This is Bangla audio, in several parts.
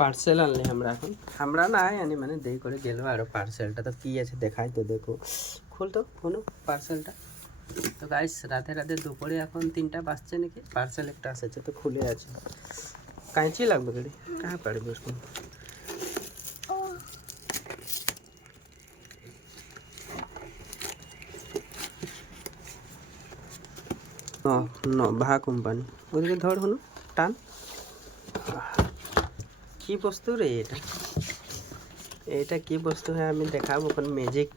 পার্সেল আনলে আমরা নাই আনি মানে দেরি করে গেল আর পার্সেলটা তো কি আছে দেখাই তো দেখো খুল তো কোনো পার্সেলটা তো গাইস রাতে রাতে দুপুরে এখন 3টা বাজছে নাকি পার্সেল একটা আসছে তো খুলে আছে কাঁচি লাগবে গেলি কাহা পারবে उसको ভা কোম্পানি ওদিকে ধর হলো টান কি বস্তু রে এটা এটা কি বস্তু হয় আমি দেখাবো কোন ম্যাজিক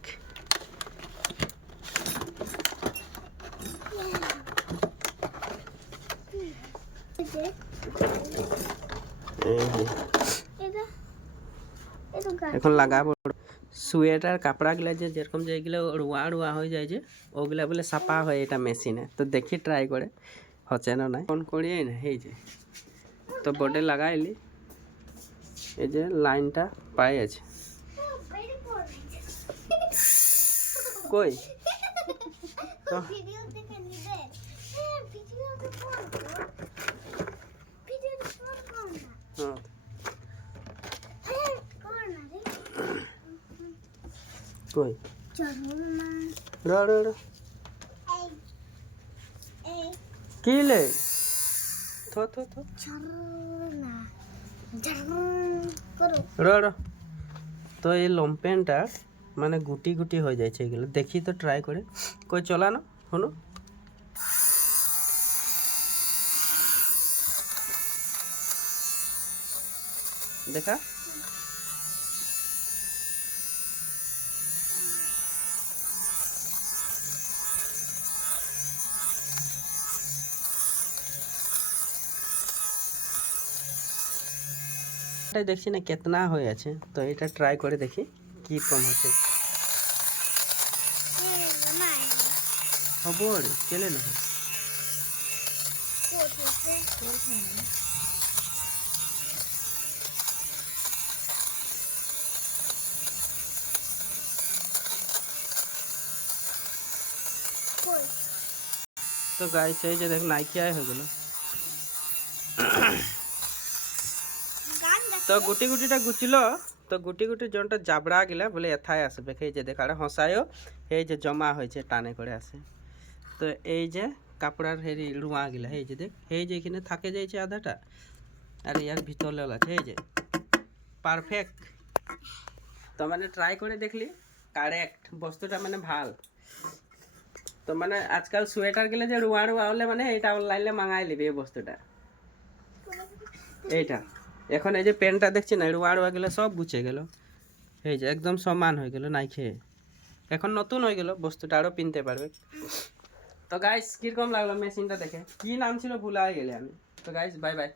এখন লাগাবো সোয়েটার কাপড়াগুলা যে যেরকম যেগুলো রুয়া রুয়া হয়ে যায় যে ওগুলা বলে সাপা হয় এটা মেশিনে তো দেখি ট্রাই করে হচ্ছে না নাই ফোন করিয়ে না এই যে তো বোর্ডে লাগাইলি এই যে লাইনটা পাই আছে কই তো কই র কি লে থো থো থো র তো এই লম্পেনটা মানে গুটি গুটি হয়ে যাচ্ছে এগুলো দেখি তো ট্রাই করে কই চলানো হলো দেখা দেখছি না কেতনা হয়ে আছে তো এটা ট্রাই করে দেখি কি কম হচ্ছে খবর চলে না তো গাইস এই যে দেখ নাইকিয়াই হয়ে গেল তো গুটি গুটিটা গুছিল তো গুটি গুটি জনটা জাবড়া গিলা বলে এথায় আসবে এই যে দেখাটা হসায়ও এই যে জমা হয়েছে টানে করে আসে তো এই যে কাপড়ার হেরি রুয়া গিলা এই যে দেখ এই যে এখানে থাকে যাইছে আধাটা আর ইয়ার ভিতরে আছে এই যে পারফেক্ট তো মানে ট্রাই করে দেখলি কারেক্ট বস্তুটা মানে ভাল তো মানে আজকাল সোয়েটার গেলে যে রুয়া রুয়া হলে মানে এটা অনলাইনে মাঙাই লিবি এই বস্তুটা এইটা এখন এই যে পেনটা দেখছি না রুয়া রুয়া গেলে সব গুছে গেল এই যে একদম সমান হয়ে গেল নাই খেয়ে এখন নতুন হয়ে গেল বস্তুটা আরো পিনতে পারবে তো গাইস কিরকম লাগলো মেশিনটা দেখে কি নাম ছিল ভুলা গেলে আমি তো গাইস বাই বাই